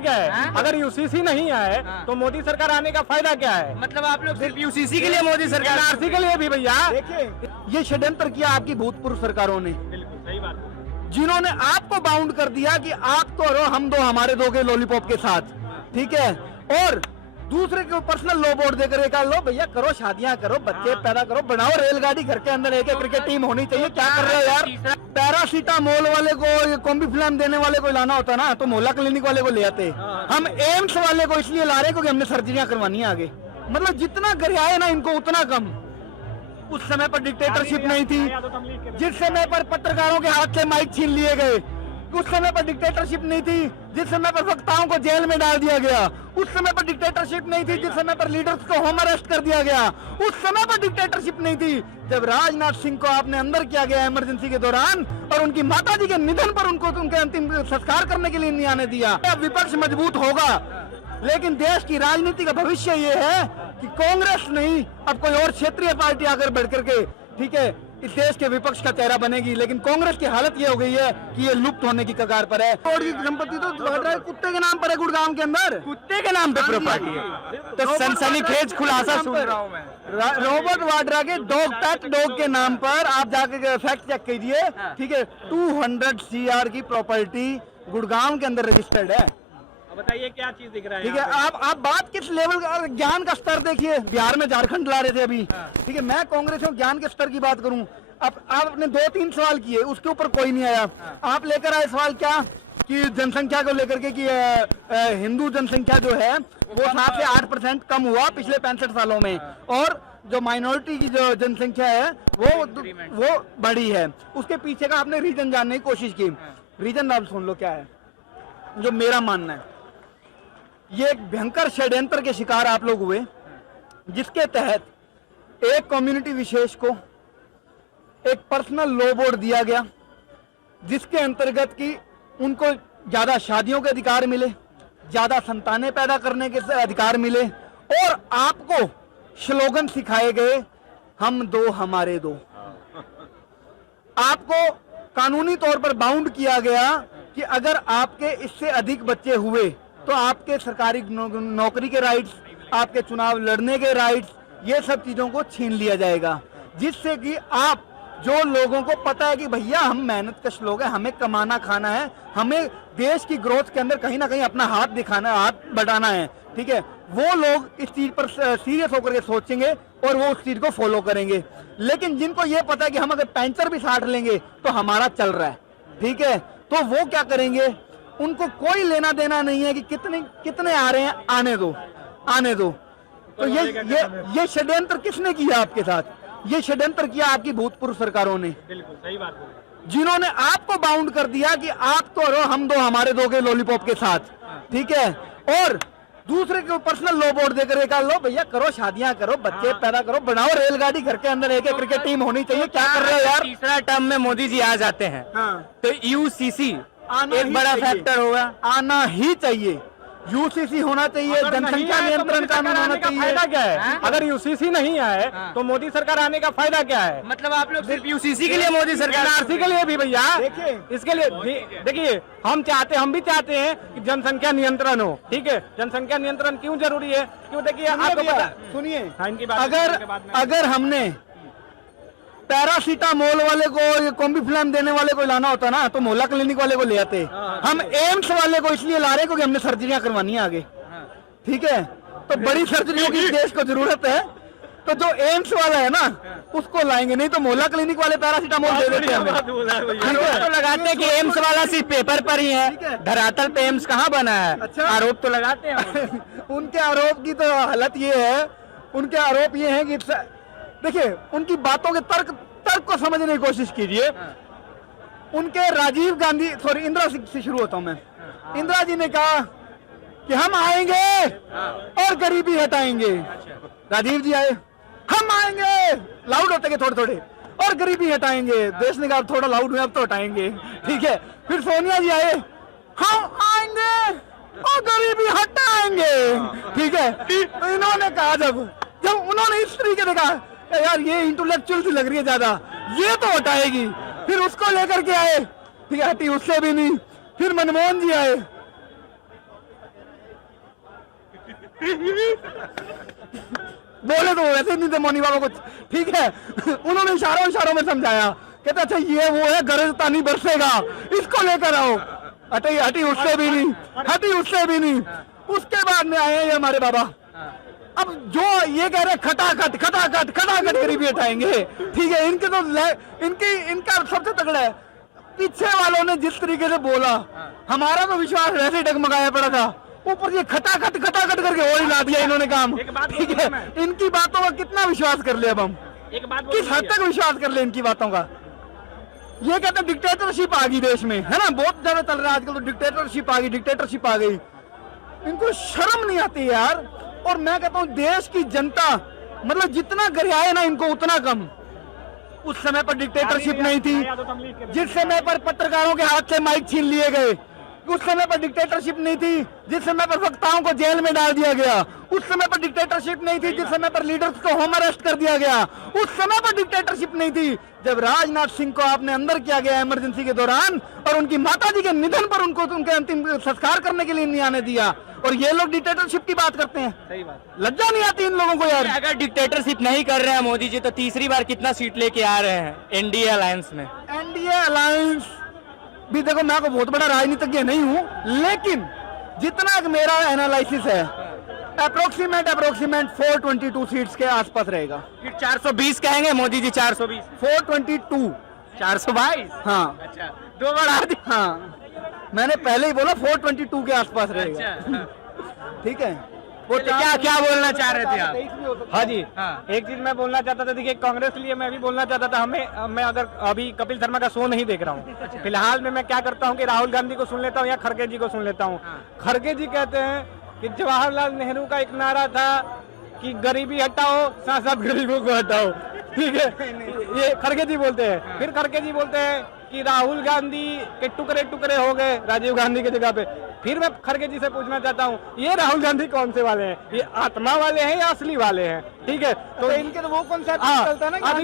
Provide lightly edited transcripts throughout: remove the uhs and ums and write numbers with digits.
क्या है? अगर यूसीसी नहीं आए तो मोदी सरकार आने का फायदा क्या है? मतलब आप लोग सिर्फ यूसीसी के लिए मोदी सरकार, एनआरसी के लिए भी भैया। देखिए, ये षड्यंत्र किया आपकी भूतपूर्व सरकारों ने, बिल्कुल सही बात, जिन्होंने आपको बाउंड कर दिया कि आप तो रहो, हम दो हमारे दो के लॉलीपॉप के साथ, ठीक है। और दूसरे के पर्सनल लो बोर्ड देकर एक लो भैया, करो शादियां करो, बच्चे पैदा करो, बनाओ रेलगाड़ी, घर के अंदर एक एक क्रिकेट टीम होनी चाहिए। क्या कर रहे हो यार? पैरासीटामोल वाले को, कॉम्बी फिल्म देने वाले को लाना होता ना तो मोहल्ला क्लिनिक वाले को ले आते। हम एम्स वाले को इसलिए ला रहे हैं क्योंकि हमने सर्जरियां करवानी है आगे। मतलब जितना गरियाए ना इनको उतना कम। उस समय पर डिक्टेटरशिप नहीं थी, जिस समय पर पत्रकारों के हाथ से माइक छीन लिए गए, उस समय पर डिक्टेटरशिप नहीं थी, जिस समय पर वक्ताओं को जेल में डाल दिया गया, उस समय पर डिक्टेटरशिप नहीं थी, जिस समय पर लीडर्स को होम अरेस्ट कर दिया गया, उस समय पर डिक्टेटरशिप नहीं थी जब राजनाथ सिंह को आपने अंदर किया गया इमरजेंसी के दौरान और उनकी माताजी के निधन पर उनको उनके अंतिम संस्कार करने के लिए नहीं आने दिया। अब विपक्ष मजबूत होगा, लेकिन देश की राजनीति का भविष्य ये है कि कांग्रेस नहीं, अब कोई और क्षेत्रीय पार्टी आकर बढ़ करके, ठीक है, इस देश के विपक्ष का चेहरा बनेगी। लेकिन कांग्रेस की हालत ये हो गई है कि ये लुप्त होने की कगार पर है। करोड़ की संपत्ति तो कुत्ते के नाम पर है गुड़गांव के अंदर, कुत्ते के नाम पे प्रॉपर्टी है। तो सनसनीखेज खुलासा सुन रहा हूँ मैं, रॉबर्ट वाड्रा के डॉग पेट डॉग के नाम पर आप जाके फैक्ट चेक कीजिए, ठीक है। 200 CR की प्रॉपर्टी गुड़गांव के अंदर रजिस्टर्ड है। बताइए क्या चीज दिख रहा है? ठीक है, आप बात किस लेवल का, ज्ञान का स्तर देखिए। बिहार में झारखंड ला रहे थे अभी, ठीक है। मैं कांग्रेस में ज्ञान के स्तर की बात करूं, अब आपने 2-3 सवाल किए, उसके ऊपर कोई नहीं आया। आप लेकर आए सवाल क्या कि जनसंख्या को लेकर के कि हिंदू जनसंख्या जो है वो 7 से 8% कम हुआ पिछले 65 सालों में, और जो माइनॉरिटी की जो जनसंख्या है वो बढ़ी है। उसके पीछे का आपने रीजन जानने की कोशिश की। रीजन आप सुन लो क्या है, जो मेरा मानना है। ये एक भयंकर षड्यंत्र के शिकार आप लोग हुए, जिसके तहत एक कम्युनिटी विशेष को एक पर्सनल लॉ बोर्ड दिया गया, जिसके अंतर्गत कि उनको ज्यादा शादियों के अधिकार मिले, ज्यादा संतानें पैदा करने के अधिकार मिले, और आपको स्लोगन सिखाए गए, हम दो हमारे दो। आपको कानूनी तौर पर बाउंड किया गया कि अगर आपके इससे अधिक बच्चे हुए तो आपके सरकारी नौकरी के राइट्स, आपके चुनाव लड़ने के राइट्स, ये सब चीजों को छीन लिया जाएगा। जिससे कि आप जो लोगों को पता है कि भैया हम मेहनत कश लोग हैं, हमें कमाना खाना है, हमें देश की ग्रोथ के अंदर कहीं ना कहीं अपना हाथ दिखाना, हाथ बढ़ाना है, ठीक है, वो लोग इस चीज पर सीरियस होकर के सोचेंगे और वो उस चीज को फॉलो करेंगे। लेकिन जिनको ये पता है कि हम अगर पैंचर भी साट लेंगे तो हमारा चल रहा है, ठीक है, तो वो क्या करेंगे, उनको कोई लेना देना नहीं है कि कितने आ रहे हैं, आने दो आने दो। तो ये षड्यंत्र किसने किया आपके साथ? ये षड्यंत्र किया आपकी भूतपूर्व सरकारों ने, बिल्कुल सही बात, जिन्होंने आपको बाउंड कर दिया कि आप तो रहो, हम दो हमारे दो के लॉलीपॉप के साथ, ठीक है। और दूसरे के पर्सनल लो बोर्ड देकर एक लो भैया, करो शादियां करो, बच्चे पैदा करो, बनाओ रेलगाड़ी, घर के अंदर एक एक क्रिकेट टीम होनी चाहिए। क्या कर रहे हो यार? तीसरा टर्म में मोदी जी आ जाते हैं तो यूसीसी एक बड़ा फैक्टर होगा, आना ही चाहिए। यूसीसी होना चाहिए, जनसंख्या नियंत्रण कानून होना चाहिए। फायदा क्या है? अगर यूसीसी नहीं आए तो मोदी सरकार आने का फायदा क्या है? मतलब आप लोग सिर्फ यूसीसी के लिए मोदी सरकार, एनआरसी के लिए भी भैया। देखिए, इसके लिए देखिए, हम भी चाहते हैं कि जनसंख्या नियंत्रण हो, ठीक है। जनसंख्या नियंत्रण क्यों जरूरी है? क्यों, देखिए आपको पता, सुनिए, अगर हमने पैरासीटामोल वाले को, कॉम्बी फिल्म देने वाले को लाना होता ना तो मोहल्ला क्लिनिक वाले को ले आते। हम एम्स वाले को इसलिए ला रहे हैं क्योंकि हमने सर्जरियां करवानी है आगे, ठीक है। तो बड़ी सर्जरियों की देश को जरूरत है, तो जो एम्स वाला है ना उसको लाएंगे, नहीं तो मोहल्ला क्लिनिक वाले पैरासीटामोल दे देते हैं। आरोप तो लगाते हैं कि एम्स वाला सिर्फ पेपर पर ही है, धरातल पे एम्स कहाँ बना है। अच्छा, आरोप तो लगाते हैं। उनके आरोप की तो हालत ये है, उनके आरोप ये है कि देखिए, उनकी बातों के तर्क को समझने की कोशिश कीजिए। उनके राजीव गांधी, सॉरी, इंदिरा से शुरू होता हूं मैं। इंदिरा जी ने कहा कि हम आएंगे और गरीबी हटाएंगे। राजीव जी आए, हम आएंगे, लाउड होते गए थोड़े थोड़े, और गरीबी हटाएंगे। देश ने कहा थोड़ा लाउड हुआ, अब तो हटाएंगे, ठीक है। फिर सोनिया जी आए, हम आएंगे और गरीबी हटाएंगे, ठीक है। तो इन्होंने कहा, जब उन्होंने इस तरीके से कहा, यार ये इंटेलेक्चुअल सी लग रही है ज्यादा, ये तो हटाएगी, फिर उसको लेकर के आए, ठीक है, हटी, उससे भी नहीं। फिर मनमोहन जी आए, बोले तो वैसे नहीं थे मौनी बाबा कुछ, ठीक है। उन्होंने इशारों में समझाया, कहते अच्छा ये वो है गरजतानी बरसेगा, इसको लेकर आओ। हटी उससे भी नहीं। उसके बाद में आए ये हमारे बाबा। अब जो ये कह रहे खटाखट गरीबी हटाएंगे, ठीक है। इनके तो इनका सबसे तगड़ा है, पीछे वालों ने जिस तरीके से बोला, हमारा तो विश्वास वैसे ही डगमगाया पड़ा था, ऊपर ये खटाखट करके और हिला दिया इन्होंने काम, ठीक है। इनकी बातों का कितना विश्वास कर ले अब हम, किस हद तक विश्वास कर ले इनकी बातों का। ये कहते हैं डिक्टेटरशिप आ गई देश में, है ना, बहुत ज्यादा चल रहा है आजकल तो, डिक्टेटरशिप आ गई। इनको शर्म नहीं आती यार। और मैं कहता हूँ देश की जनता, मतलब जितना गरियाए ना इनको उतना कम। उस समय पर डिक्टेटरशिप नहीं थी, जिस समय पर पत्रकारों के हाथ से माइक छीन लिए गए, उस समय पर डिक्टेटरशिप नहीं थी, जिस समय पर वक्ताओं को जेल में डाल दिया गया, उस समय पर डिक्टेटरशिप नहीं थी, जिस समय पर लीडर्स को होम अरेस्ट कर दिया गया, उस समय पर डिक्टेटरशिप नहीं थी, जब राजनाथ सिंह को आपने अंदर किया गया इमरजेंसी के दौरान, और उनकी माताजी के निधन पर उनको उनके अंतिम संस्कार करने के लिए नहीं आने दिया, और ये लोग डिक्टेटरशिप की बात करते हैं। सही बात। लज्जा नहीं आती इन लोगों को यार। अगर डिक्टेटरशिप नहीं कर रहे हैं मोदी जी तो तीसरी बार कितना सीट लेके आ रहे हैं एनडीए अलायंस में? एनडीए अलायंस भी देखो, मैं कोई बहुत बड़ा राजनीतिज्ञ नहीं हूं, लेकिन जितना एक मेरा एनालिसिस है, अप्रोक्सीमेट 422 सीट्स के आसपास रहेगा। फिर 420 कहेंगे मोदी जी? 420 422 422? हाँ अच्छा, 2 बढ़ा दी। हाँ, मैंने पहले ही बोला 422 के आसपास रहेगा। अच्छा, ठीक है। वो क्या बोलना चाह रहे थे आप? हाँ जी, हाँ। एक चीज मैं बोलना चाहता था, देखिए कांग्रेस के लिए मैं भी बोलना चाहता था, मैं अगर अभी कपिल शर्मा का शो नहीं देख रहा हूँ, फिलहाल में मैं क्या करता हूँ कि राहुल गांधी को सुन लेता हूँ या खड़गे जी को सुन लेता हूँ। खड़गे जी कहते हैं कि जवाहरलाल नेहरू का एक नारा था कि गरीबी हटाओ, साथ साथ गरीबों को हटाओ, ठीक है, ये खड़गे जी बोलते हैं। फिर खड़गे जी बोलते हैं कि राहुल गांधी के टुकड़े हो गए राजीव गांधी की जगह पे। फिर मैं खड़गे जी से पूछना चाहता हूँ, ये राहुल गांधी कौन से वाले हैं? ये आत्मा वाले हैं या असली वाले हैं? ठीक है, तो इनके तो वो कॉन्सेप्ट हाँ, चलता है ना, अब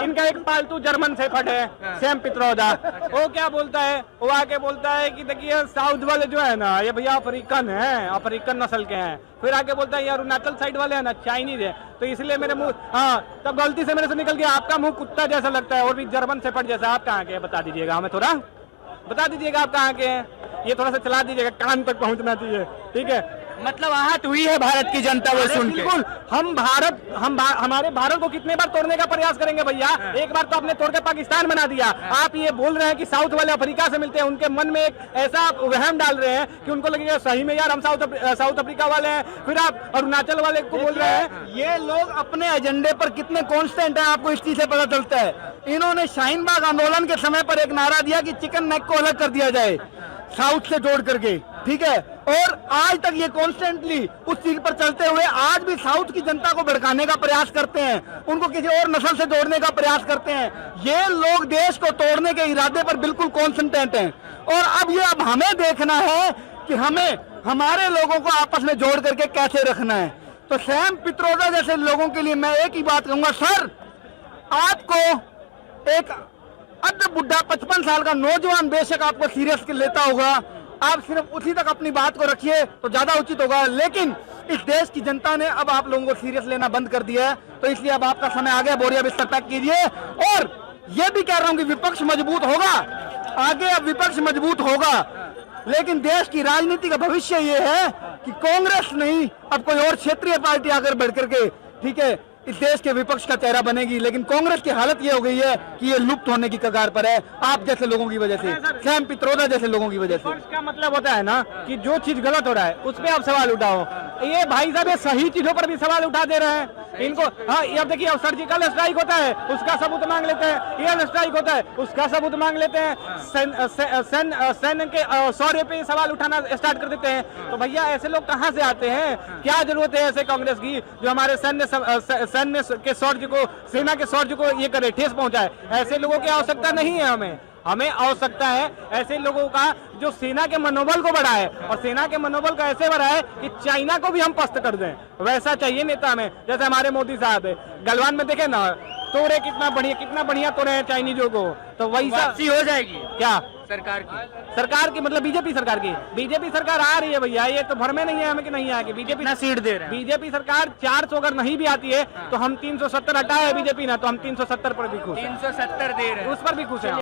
इनका एक पालतू जर्मन शेफर्ड है, सैम पित्रोदा। वो क्या बोलता है, वो आके बोलता है कि देखिए साउथ वाले जो है ना, ये भैया अफ्रीकन नस्ल के हैं। फिर आके बोलता है ये अरुणाचल साइड वाले हैं ना, चाइनीज है। तो इसलिए मेरे मुंह, हाँ, तब गलती से मेरे से निकल गया, आपका मुंह कुत्ता जैसा लगता है और भी जर्मन शेफर्ड जैसा। आप कहाँ के हैं बता दीजिएगा, हमें थोड़ा बता दीजिएगा आप कहाँ के हैं, ये थोड़ा सा चला दीजिएगा, कान तक पहुंचना चाहिए, ठीक है। मतलब आहत हुई है भारत की जनता वो सुन के। बिल्कुल, हमारे भारत को कितने बार तोड़ने का प्रयास करेंगे भैया? एक बार तो आपने तोड़ के पाकिस्तान बना दिया। आप ये बोल रहे हैं कि साउथ वाले अफ्रीका से मिलते हैं, उनके मन में एक ऐसा वहम डाल रहे हैं कि उनको लगेगा सही में यार हम साउथ अफ्रीका वाले हैं। फिर आप अरुणाचल वाले को बोल रहे हैं। ये लोग अपने एजेंडे पर कितने कॉन्स्टेंट हैं, आपको इस चीज से पता चलता है। इन्होंने शाहीन बाग आंदोलन के समय पर एक नारा दिया कि चिकन नेक को अलग कर दिया जाए साउथ से जोड़ करके, ठीक है। और आज तक ये कॉन्स्टेंटली उस चीज पर चलते हुए आज भी साउथ की जनता को भड़काने का प्रयास करते हैं, उनको किसी और नस्ल से जोड़ने का प्रयास करते हैं। ये लोग देश को तोड़ने के इरादे पर बिल्कुल कॉन्सेंट्रेट हैं। और अब हमें देखना है कि हमें हमारे लोगों को आपस में जोड़ करके कैसे रखना है। तो सैम पित्रोदा जैसे लोगों के लिए मैं एक ही बात कहूंगा, सर आपको एक अद्ध बुढ़ा 55 साल का नौजवान बेशक आपको सीरियस लेता होगा, आप सिर्फ उसी तक अपनी बात को रखिए तो ज्यादा उचित होगा। लेकिन इस देश की जनता ने अब आप लोगों को सीरियस लेना बंद कर दिया है, तो इसलिए अब आपका समय आ गया, बोरिया बिस्तर पैक कीजिए। और ये भी कह रहा हूं कि विपक्ष मजबूत होगा, आगे अब विपक्ष मजबूत होगा, लेकिन देश की राजनीति का भविष्य ये है कि कांग्रेस नहीं, अब कोई और क्षेत्रीय पार्टी आकर बढ़ करके, ठीक है, इस देश के विपक्ष का चेहरा बनेगी। लेकिन कांग्रेस की हालत ये हो गई है कि ये लुप्त होने की कगार पर है, आप जैसे लोगों की वजह से, सैम पित्रोदा जैसे लोगों की वजह से। का मतलब होता है ना कि जो चीज गलत हो रहा है उस पर आप सवाल उठाओ। ये भाई साहब ये सही चीजों पर भी सवाल उठा दे रहे हैं इनको। हाँ, अब देखिए, अब सर्जिकल स्ट्राइक होता है उसका सबूत मांग लेते हैं, एयर स्ट्राइक होता है उसका सबूत मांग लेते हैं, सैन्य के शौर्य पे सवाल उठाना स्टार्ट कर देते हैं। तो भैया ऐसे लोग कहाँ से आते हैं? क्या जरूरत है ऐसे कांग्रेस की जो हमारे सैन्य के शौर्य को, सेना के शौर्य को ये करे, ठेस पहुंचाए? ऐसे लोगों की आवश्यकता नहीं है। हमें आवश्यकता है ऐसे लोगों का जो सेना के मनोबल को बढ़ाए, और सेना के मनोबल को ऐसे बढ़ाए कि चाइना को भी हम पस्त कर दें। वैसा चाहिए नेता हमें, जैसे हमारे मोदी साहब है। गलवान में देखे ना, तोड़े कितना बढ़िया तोड़े हैं चाइनीजों को, तो वैसा वापसी हो जाएगी क्या? सरकार की मतलब बीजेपी सरकार की। बीजेपी सरकार आ रही है भैया, ये तो भर में नहीं है हमें कि नहीं आएगी। बीजेपी कितना सीट दे रहे हैं? बीजेपी सरकार 400 अगर नहीं भी आती है तो हम 370 हटाए बीजेपी ना, तो हम 370 पर भी खुश हैं, 370 दे रहे हैं। उस पर भी खुश हैं।